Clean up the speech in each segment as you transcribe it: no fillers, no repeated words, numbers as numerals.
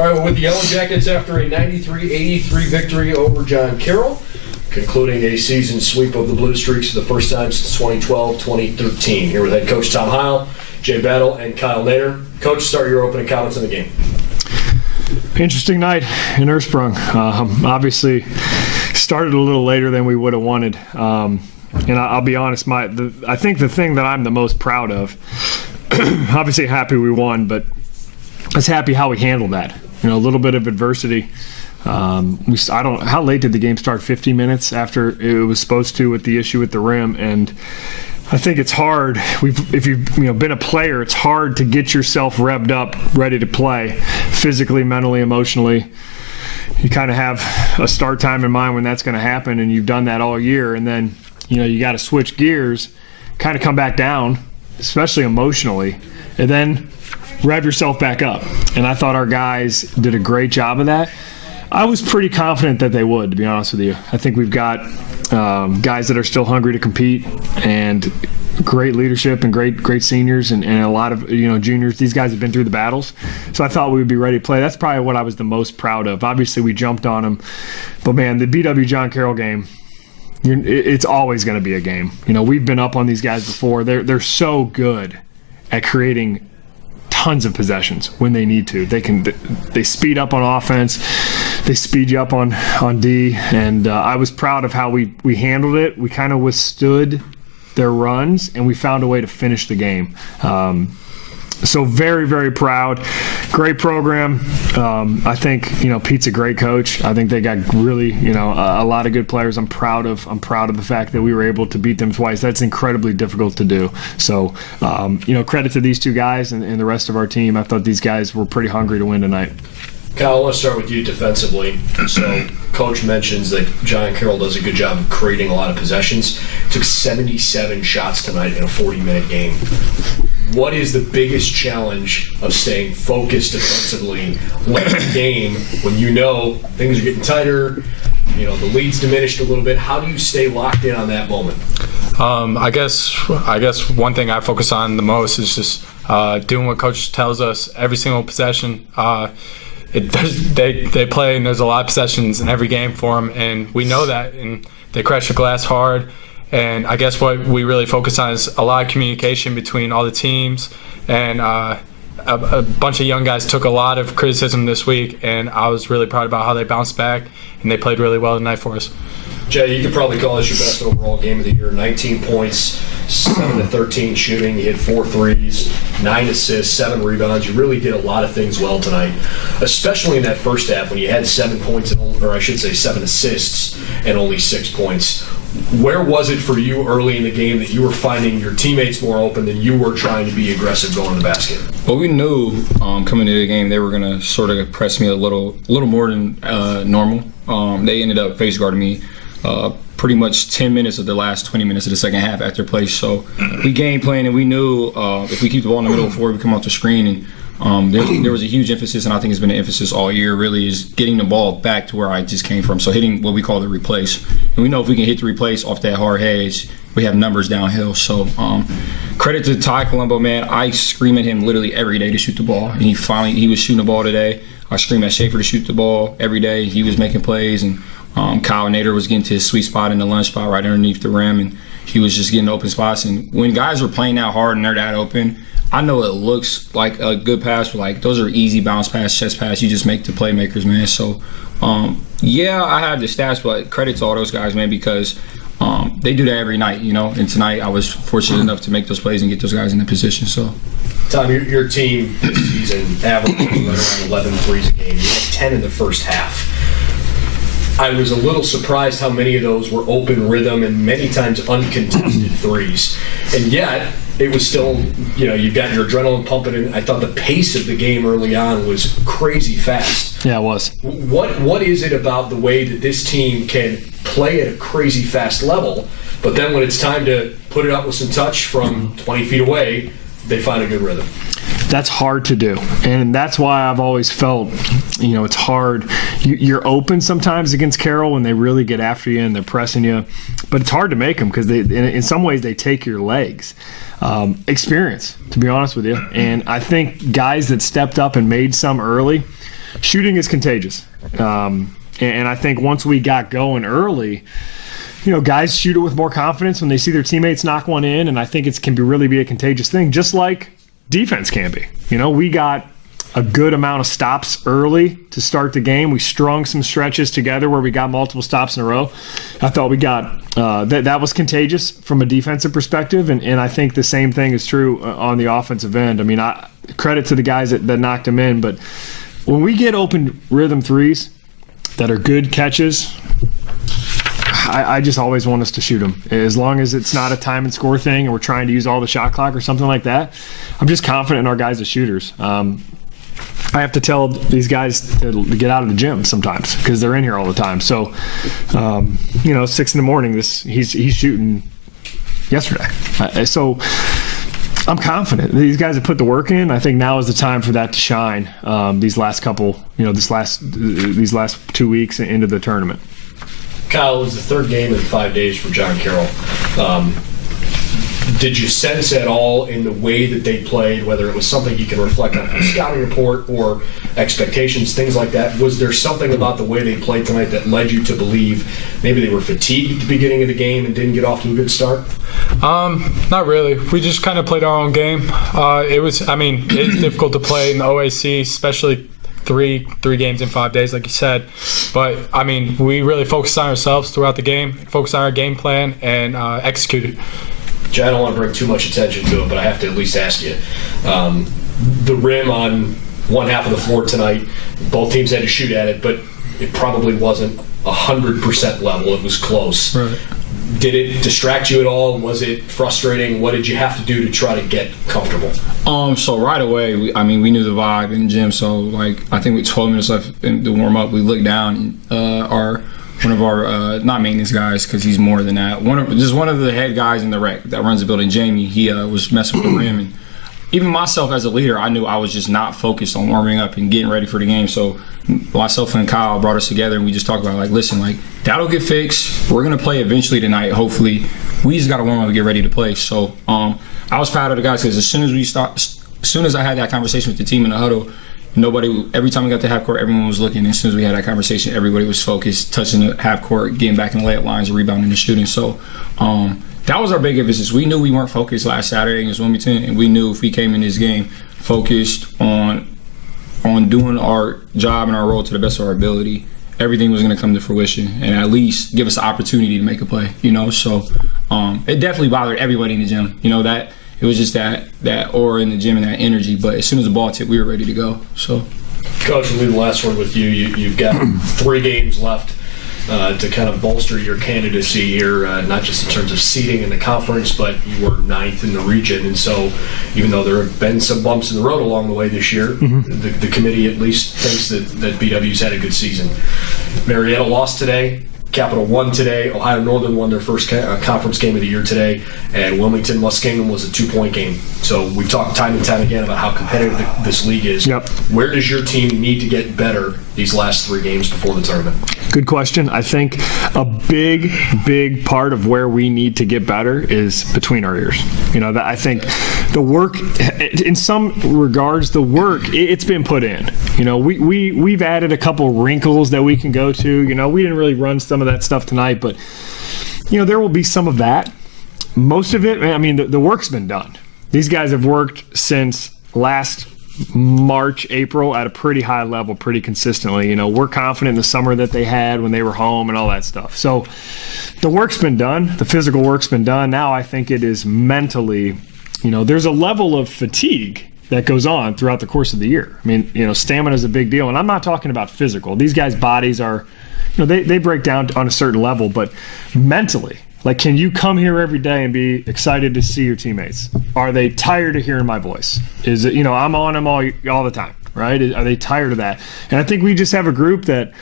All right, well, with the Yellow Jackets after a 93-83 victory over John Carroll, concluding a season sweep of the Blue Streaks for the first time since 2012-2013. Here with head coach Tom Heil, Jay Battle, and Kyle Nader. Coach, start your opening comments on the game. Interesting night in Earthsprung. Obviously, started a little later than we would have wanted. And I'll be honest, I think the thing that I'm the most proud of, obviously happy we won, but I was happy how we handled that. A little bit of adversity. How late did the game start? 50 minutes after it was supposed to, with the issue with the rim. And I think it's hard. If you've been a player, it's hard to get yourself revved up, ready to play, physically, mentally, emotionally. You kind of have a start time in mind when that's going to happen, and you've done that all year. And then you got to switch gears, kind of come back down, especially emotionally, and then rev yourself back up. And I thought our guys did a great job of that. I was pretty confident that they would, to be honest with you. I think we've got guys that are still hungry to compete, and great leadership and great seniors and a lot of juniors. These guys have been through the battles, so I thought we would be ready to play. That's probably what I was the most proud of. Obviously, we jumped on them, but man, the BW John Carroll game, it's always going to be a game. We've been up on these guys before. They're so good at creating tons of possessions when they need to. They speed up on offense, they speed you up on D, and I was proud of how we handled it. We kind of withstood their runs, and we found a way to finish the game. So very, very proud. Great program. I think Pete's a great coach. I think they got really a lot of good players. I'm proud of the fact that we were able to beat them twice. That's incredibly difficult to do. So credit to these two guys and the rest of our team. I thought these guys were pretty hungry to win tonight. Kyle, I want to start with you defensively. So Coach mentions that John Carroll does a good job of creating a lot of possessions. Took 77 shots tonight in a 40-minute game. What is the biggest challenge of staying focused defensively late in the game when things are getting tighter, the lead's diminished a little bit? How do you stay locked in on that moment? I guess one thing I focus on the most is just doing what Coach tells us every single possession. They play, and there's a lot of possessions in every game for them, and we know that, and they crash the glass hard. And I guess what we really focus on is a lot of communication between all the teams. And a bunch of young guys took a lot of criticism this week, and I was really proud about how they bounced back, and they played really well tonight for us. Jay, you could probably call this your best overall game of the year. 19 points, 7-13 shooting. You hit 4 threes, 9 assists, 7 rebounds. You really did a lot of things well tonight, especially in that first half when you had 7 points, or I should say 7 assists and only 6 points. Where was it for you early in the game that you were finding your teammates more open than you were trying to be aggressive going to the basket? Well, we knew coming into the game they were going to sort of press me a little more than normal. They ended up face guarding me pretty much 10 minutes of the last 20 minutes of the second half after play. So we game plan, and we knew if we keep the ball in the middle before we come off the screen, and there was a huge emphasis, and I think it's been an emphasis all year, really, is getting the ball back to where I just came from. So hitting what we call the replace. And we know if we can hit the replace off that hard hedge, we have numbers downhill. So credit to Ty Colombo, man. I scream at him literally every day to shoot the ball. And he was shooting the ball today. I scream at Schaefer to shoot the ball every day. He was making plays, and Kyle Nader was getting to his sweet spot in the lunch spot right underneath the rim, and he was just getting open spots. And when guys are playing out hard and they're that open, I know it looks like a good pass, but those are easy bounce pass, chest pass. You just make the playmakers, man. So, I have the stats, but credit to all those guys, man, because they do that every night, And tonight I was fortunate enough to make those plays and get those guys in the position. So, Tom, your team this season averaged right around 11 threes a game. You had 10 in the first half. I was a little surprised how many of those were open rhythm and many times uncontested threes. And yet, it was still, you've got your adrenaline pumping, and I thought the pace of the game early on was crazy fast. Yeah, it was. What is it about the way that this team can play at a crazy fast level, but then when it's time to put it up with some touch from 20 feet away, they find a good rhythm? That's hard to do, and that's why I've always felt, it's hard. You're open sometimes against Carroll when they really get after you and they're pressing you, but it's hard to make them because in some ways they take your legs. Experience, to be honest with you, and I think guys that stepped up and made some early shooting is contagious. And I think once we got going early, guys shoot it with more confidence when they see their teammates knock one in, and I think it can really be a contagious thing, just like defense can be. We got a good amount of stops early to start the game. We strung some stretches together where we got multiple stops in a row. I thought we got that was contagious from a defensive perspective, and I think the same thing is true on the offensive end. I mean, credit to the guys that knocked them in, but when we get open rhythm threes that are good catches, I just always want us to shoot them. As long as it's not a time and score thing and we're trying to use all the shot clock or something like that, I'm just confident in our guys as shooters. I have to tell these guys to get out of the gym sometimes because they're in here all the time. So, 6 a.m, he's shooting yesterday. So I'm confident. These guys have put the work in. I think now is the time for that to shine. These last 2 weeks into the tournament. Kyle, it was the third game in 5 days for John Carroll. Did you sense at all in the way that they played, whether it was something you can reflect on from the scouting report or expectations, things like that? Was there something about the way they played tonight that led you to believe maybe they were fatigued at the beginning of the game and didn't get off to a good start? Not really. We just kind of played our own game. It's difficult to play in the OAC, especially three games in 5 days, like you said. But, we really focused on ourselves throughout the game, focused on our game plan, and executed. I don't want to bring too much attention to it, but I have to at least ask you. The rim on one half of the floor tonight, both teams had to shoot at it, but it probably wasn't 100% level. It was close. Right. Did it distract you at all? Was it frustrating? What did you have to do to try to get comfortable? So right away, we knew the vibe in the gym. So, I think with 12 minutes left in the warm-up, we looked down and one of our not maintenance guys, because he's more than that. One of the head guys in the rec that runs the building, Jamie. He was messing with the rim, and even myself as a leader, I knew I was just not focused on warming up and getting ready for the game. So myself and Kyle brought us together, and we just talked about listen, that'll get fixed. We're gonna play eventually tonight. Hopefully, we just gotta warm up and get ready to play. So I was proud of the guys because as soon as I had that conversation with the team in the huddle. Every time we got to half court, everyone was looking. As soon as we had that conversation, everybody was focused, touching the half court, getting back in the layup lines, rebounding and shooting. So that was our big emphasis. We knew we weren't focused last Saturday against Wilmington, and we knew if we came in this game focused on doing our job and our role to the best of our ability, everything was going to come to fruition and at least give us the opportunity to make a play. So it definitely bothered everybody in the gym. That. It was just that aura in the gym and that energy. But as soon as the ball tipped, we were ready to go. So, Coach, we'll leave the last word with you. You've got 3 games left to kind of bolster your candidacy here, not just in terms of seeding in the conference, but you were 9th in the region. And so even though there have been some bumps in the road along the way this year, the committee at least thinks that BW's had a good season. Marietta lost today. Capital won today. Ohio Northern won their first conference game of the year today. And Wilmington-Muskingum was a 2-point game. So we've talked time and time again about how competitive this league is. Yep. Where does your team need to get better these last 3 games before the tournament? Good question. I think a big part of where we need to get better is between our ears. I think the work, in some regards, it's been put in. We've added a couple wrinkles that we can go to. We didn't really run some of that stuff tonight, but there will be some of that. Most of it, the work's been done. These guys have worked since last March, April at a pretty high level, pretty consistently. We're confident in the summer that they had when they were home and all that stuff. So the work's been done. The physical work's been done. Now I think it is mentally, there's a level of fatigue that goes on throughout the course of the year. Stamina is a big deal. And I'm not talking about physical. These guys' bodies are, they break down on a certain level, but mentally, can you come here every day and be excited to see your teammates? Are they tired of hearing my voice? Is it, I'm on them all the time, right? Are they tired of that? And I think we just have a group that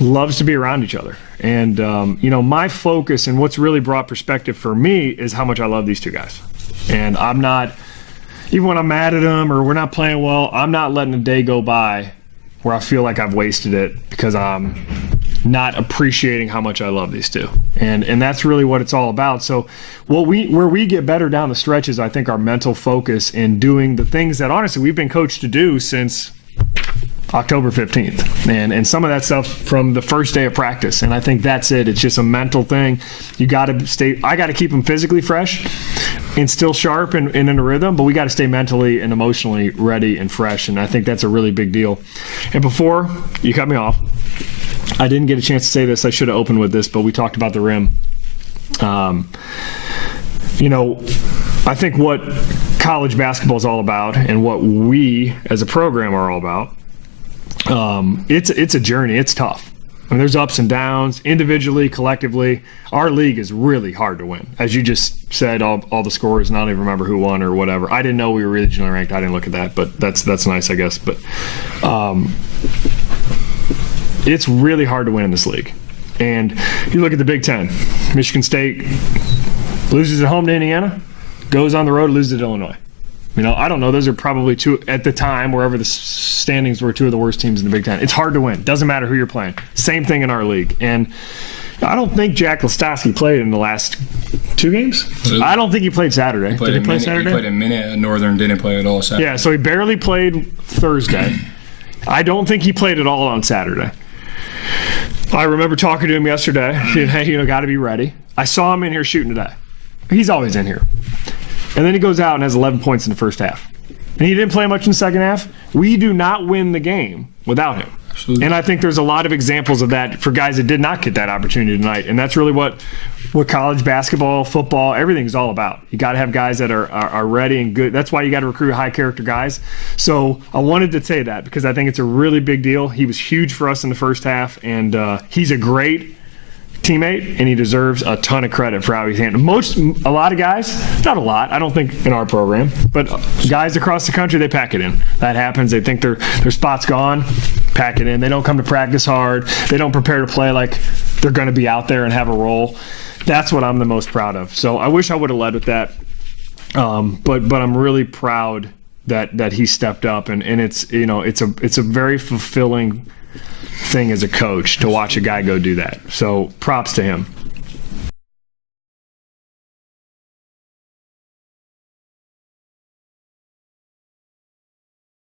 loves to be around each other. And, my focus and what's really brought perspective for me is how much I love these 2 guys. And I'm not, even when I'm mad at them or we're not playing well, I'm not letting a day go by where I feel like I've wasted it because I'm not appreciating how much I love these 2. And that's really what it's all about. So where we get better down the stretch is I think our mental focus in doing the things that honestly we've been coached to do since October 15th. And some of that stuff from the first day of practice. And I think that's it. It's just a mental thing. I got to keep them physically fresh and still sharp and in a rhythm, but we got to stay mentally and emotionally ready and fresh. And I think that's a really big deal. And before you cut me off, I didn't get a chance to say this. I should have opened with this, but we talked about the rim. I think what college basketball is all about and what we as a program are all about, it's a journey. It's tough. I mean, there's ups and downs individually, collectively. Our league is really hard to win. As you just said, all the scores, and I don't even remember who won or whatever. I didn't know we were regionally ranked. I didn't look at that, but that's nice, I guess. But it's really hard to win in this league. And you look at the Big Ten. Michigan State loses at home to Indiana, goes on the road, loses to Illinois. I don't know. Those are probably two, at the time, wherever the standings were, two of the worst teams in the Big Ten. It's hard to win. Doesn't matter who you're playing. Same thing in our league. And I don't think Jack Listowski played in the last 2 games. I don't think he played Saturday. Did he play Saturday? He played a minute at Northern, didn't play at all Saturday. Yeah, so he barely played Thursday. I don't think he played at all on Saturday. I remember talking to him yesterday. Hey, got to be ready. I saw him in here shooting today. He's always in here. And then he goes out and has 11 points in the first half. And he didn't play much in the second half. We do not win the game without him. Absolutely. And I think there's a lot of examples of that for guys that did not get that opportunity tonight. And that's really what college basketball, football, everything's all about. You got to have guys that are ready and good. That's why you got to recruit high character guys. So I wanted to say that because I think it's a really big deal. He was huge for us in the first half, and he's a great teammate, and he deserves a ton of credit for how he's handled. A lot of guys, not a lot, I don't think in our program, but guys across the country, they pack it in. That happens. They think their spot's gone, pack it in. They don't come to practice hard. They don't prepare to play like they're going to be out there and have a role. That's what I'm the most proud of. So I wish I would have led with that, but I'm really proud that he stepped up, and it's it's a very fulfilling thing as a coach to watch a guy go do that. So props to him.